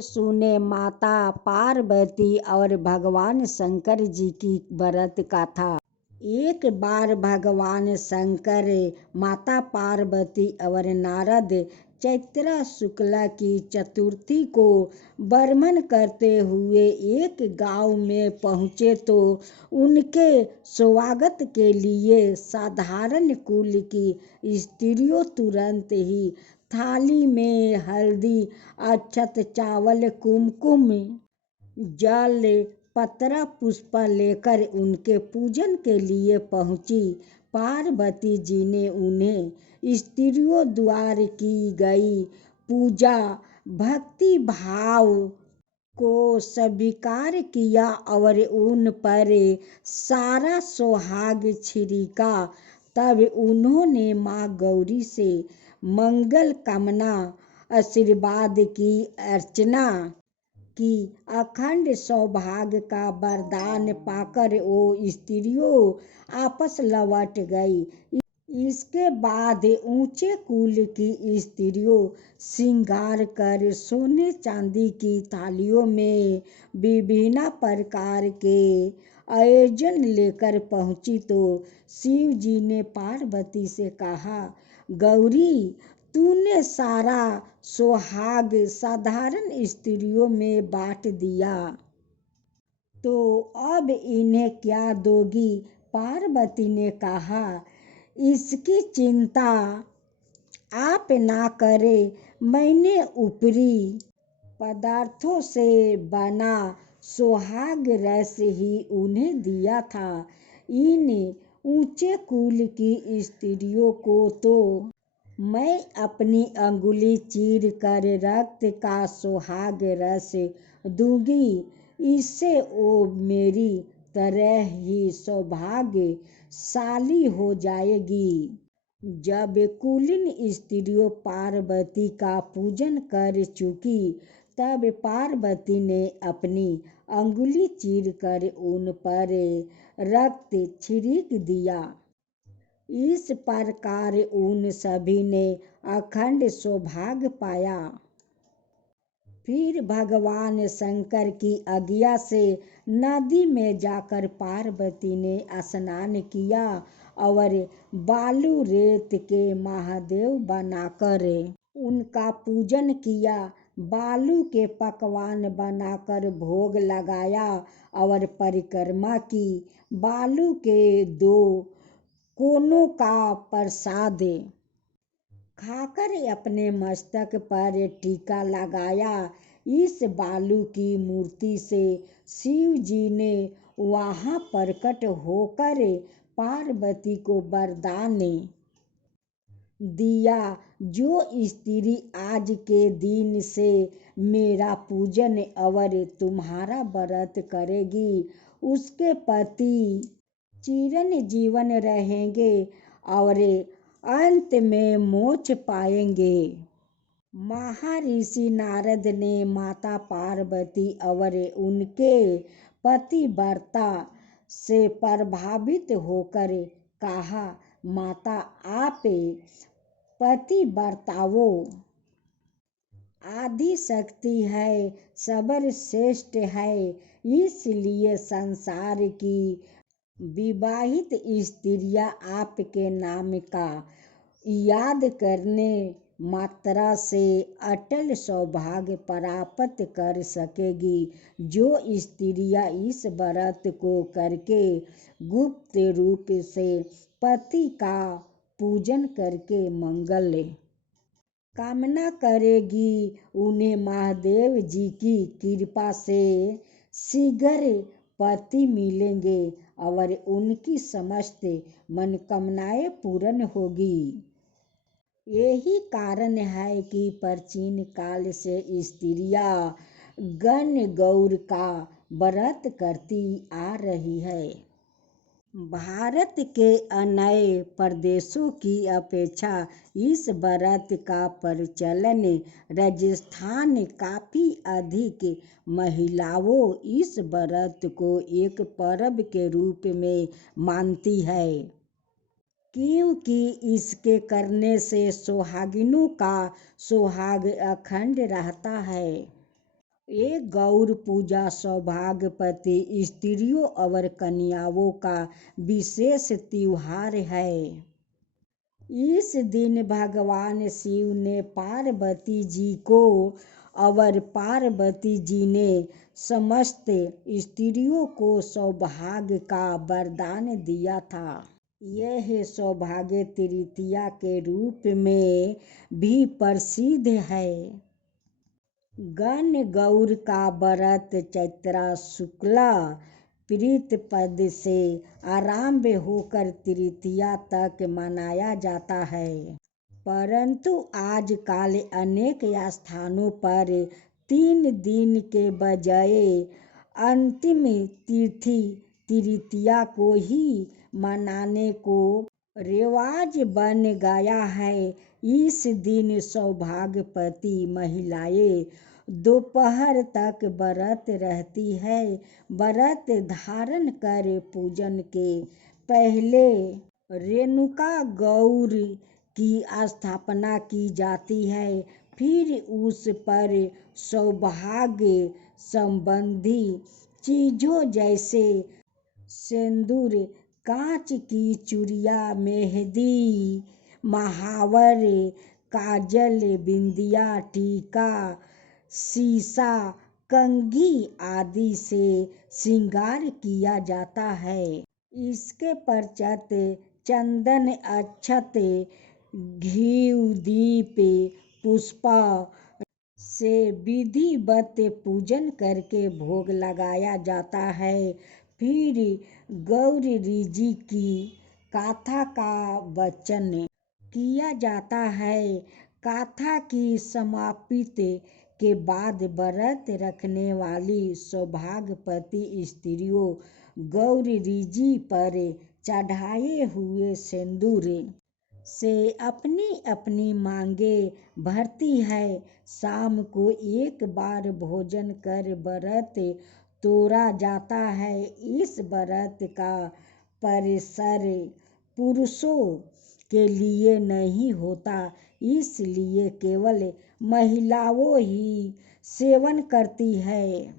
सुने माता पार्वती और भगवान शंकर जी की व्रत कथा। एक बार भगवान शंकर, माता पार्वती और नारद चैत्र शुक्ला की चतुर्थी को भ्रमण करते हुए एक गांव में पहुँचे तो उनके स्वागत के लिए साधारण कुल की स्त्रियों तुरंत ही थाली में हल्दी, अक्षत, चावल, कुमकुम, जल, पत्र, पुष्प लेकर उनके पूजन के लिए पहुंची। पार्वती जी ने उन्हें स्त्रियों द्वारा की गई पूजा भक्ति भाव को स्वीकार किया और उन पर सारा सुहाग छिड़का। तब उन्होंने माँ गौरी से मंगल कामना, आशीर्वाद की अर्चना की। अखंड सौभाग्य का वरदान पाकर वो स्त्रियों आपस लौट गई। इसके बाद ऊंचे कुल की स्त्रियों श्रृंगार कर सोने चांदी की थालियों में विभिन्न प्रकार के आयोजन लेकर पहुंची तो शिव जी ने पार्वती से कहा, गौरी, तूने सारा सुहाग साधारण स्त्रियों में बांट दिया, तो अब इन्हें क्या दोगी? पार्वती ने कहा, इसकी चिंता आप ना करें। मैंने ऊपरी पदार्थों से बना सुहाग रस ही उन्हें दिया था। इन ऊंचे कुल की स्त्रियों को तो मैं अपनी अंगुली चीर कर रक्त का सुहाग रस दूंगी। इससे वो मेरी तरह ही सौभाग्यशाली हो जाएगी। जब कुलीन स्त्रियों पार्वती का पूजन कर चुकी तब पार्वती ने अपनी अंगुली चीर कर उन पर रक्त छिड़क दिया। इस प्रकार उन सभी ने अखंड सौभाग्य पाया। फिर भगवान शंकर की आज्ञा से नदी में जाकर पार्वती ने स्नान किया और बालू रेत के महादेव बनाकर उनका पूजन किया। बालू के पकवान बनाकर भोग लगाया और परिक्रमा की। बालू के 2 कोनों का प्रसाद खाकर अपने मस्तक पर टीका लगाया। इस बालू की मूर्ति से शिव जी ने वहां प्रकट होकर पार्वती को वरदान दिया, जो स्त्री आज के दिन से मेरा पूजन और तुम्हारा व्रत करेगी उसके पति चिरंजीवन रहेंगे और अंत में मोक्ष पाएंगे। महर्षि नारद ने माता पार्वती और उनके पतिव्रता से प्रभावित होकर कहा, माता, आप पतिव्रताओं आदि शक्ति है, सर्वश्रेष्ठ है। इसलिए संसार की विवाहित स्त्रियां आपके नाम का याद करने मात्रा से अटल सौभाग्य प्राप्त कर सकेगी। जो स्त्रियां इस व्रत को करके गुप्त रूप से पति का पूजन करके मंगल कामना करेगी, उन्हें महादेव जी की कृपा से शीघ्र पति मिलेंगे और उनकी समस्त मनोकामनाएं पूर्ण होगी। यही कारण है कि प्राचीन काल से स्त्रियां गणगौर का व्रत करती आ रही है। भारत के अन्य प्रदेशों की अपेक्षा इस व्रत का प्रचलन राजस्थान काफी अधिक। महिलाओं इस व्रत को एक पर्व के रूप में मानती है, क्योंकि इसके करने से सुहागिनों का सुहाग अखंड रहता है। ये गौर पूजा सौभाग्यवती स्त्रियों और कन्याओं का विशेष त्योहार है। इस दिन भगवान शिव ने पार्वती जी को और पार्वती जी ने समस्त स्त्रियों को सौभाग्य का वरदान दिया था। यह सौभाग्य तृतीया के रूप में भी प्रसिद्ध है। गण गौर का व्रत चैत्र शुक्ला प्रीतपद से आरंभ होकर तृतीया तक मनाया जाता है, परंतु आजकल अनेक स्थानों पर 3 दिन के बजाय अंतिम तिथि तृतीया को ही मनाने को रिवाज बन गया है। इस दिन सौभाग्यवती महिलाएं दोपहर तक व्रत रहती है। व्रत धारण कर पूजन के पहले रेणुका गौर की स्थापना की जाती है, फिर उस पर सौभाग्य संबंधी चीजों जैसे सिंदूर, कांच की चूड़ियाँ, मेहंदी, महावर, काजल, बिंदिया, टीका, शीशा, कंघी आदि से श्रृंगार किया जाता है। इसके पश्चात चंदन, अक्षत, घी, दीप, पुष्प से विधिवत पूजन करके भोग लगाया जाता है। फिर गौरी जी की गाथा का वाचन किया जाता है। गाथा की समाप्ति के बाद व्रत रखने वाली सौभाग्यवती स्त्रियों गौरी जी पर चढ़ाए हुए सिंदूर से अपनी अपनी मांगे भरती है। शाम को एक बार भोजन कर व्रत तोड़ा जाता है। इस व्रत का परिसर पुरुषों के लिए नहीं होता, इसलिए केवल महिलाओं ही सेवन करती है।